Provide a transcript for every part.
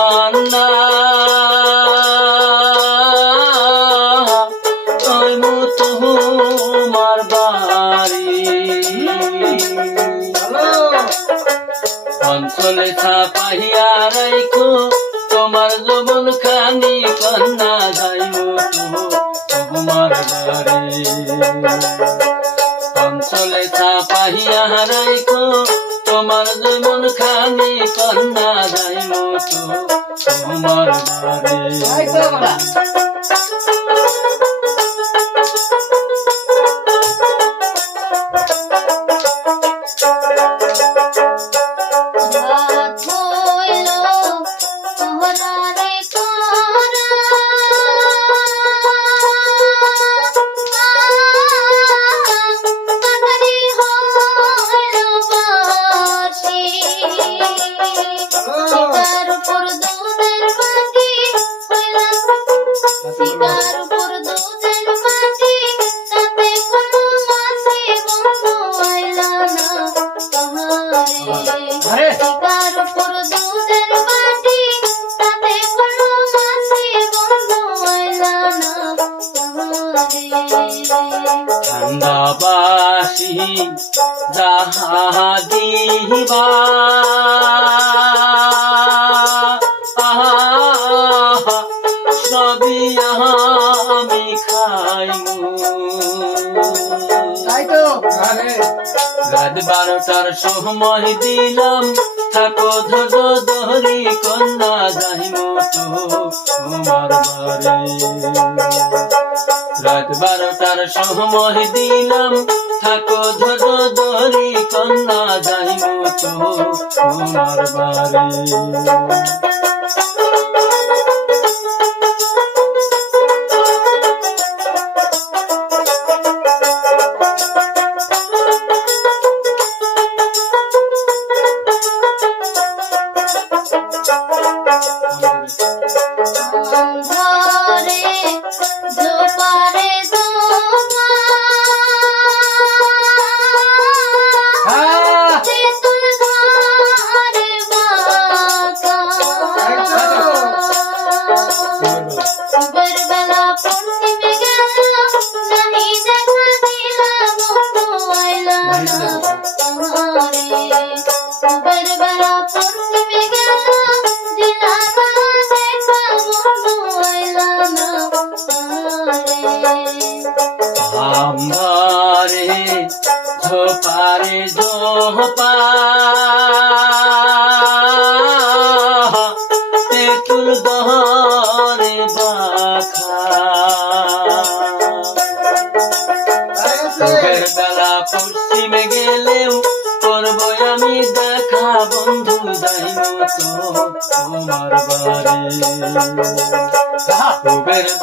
কন্যা যাইমু তোমার বাড়ি অঞ্চলে ছাপাইয়া রাইখো তোমার যৌবন খানি কন্যা যাইমু তোমার বাড়ি অঞ্চলে ছাপাইয়া রাইখো তোমার যৌবন খানি কন্যা যাইমু তোমার বাড়ি ঠান্ডাবাসী যাহা দিবা সবই আমি খাইমু রাত 12টার সময় দিলাম থাকো ধরো ধরি কন্যা যাইমু তোমার বাড়ি রাত 12টার সময় দিলাম থাকো ধরো ধরি কন্যা যাইমু তোমার বাড়ি আমারে ঝোপারে ঝোপা তেঁতুল দহরে বাখা বেলা পশ্চিমে গেলেও করবো আমি দেখা বন্ধু যাইমু তোমার বাড়ি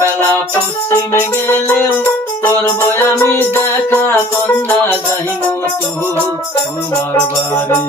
বেলা পশ্চিমে গেলেও করবো আমি দেখা কন্যা যাইমু তোমার বাড়ি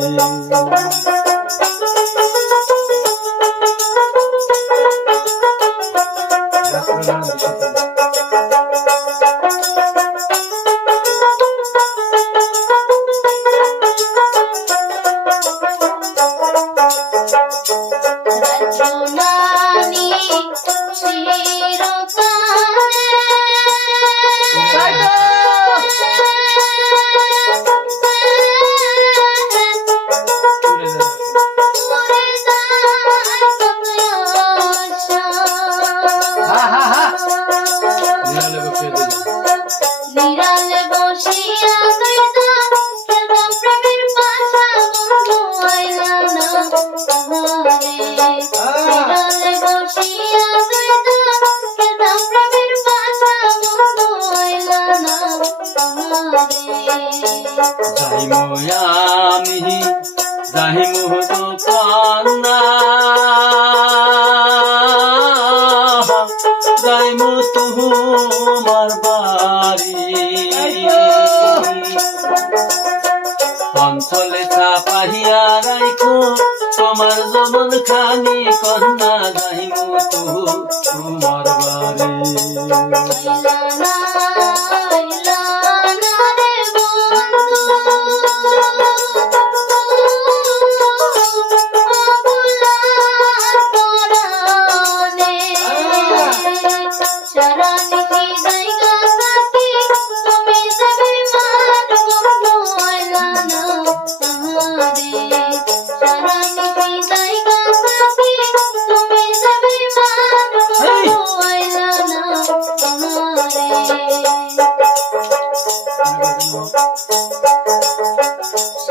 আমি যাইমু কন্যা যাইমু তোমার বাড়ি অঞ্চলে ছাপাইয়া রাইখো তোমার যৌবন খানি কন্যা যাইমু তোমার বাড়ি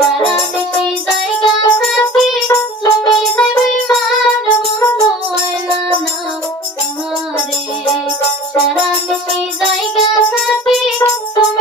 সারা দেশে জায়গা থাকি তুমি যে বেঈমান বন্ধু আয়না নাও তোমারে সারা দেশে জায়গা থাকি তুমি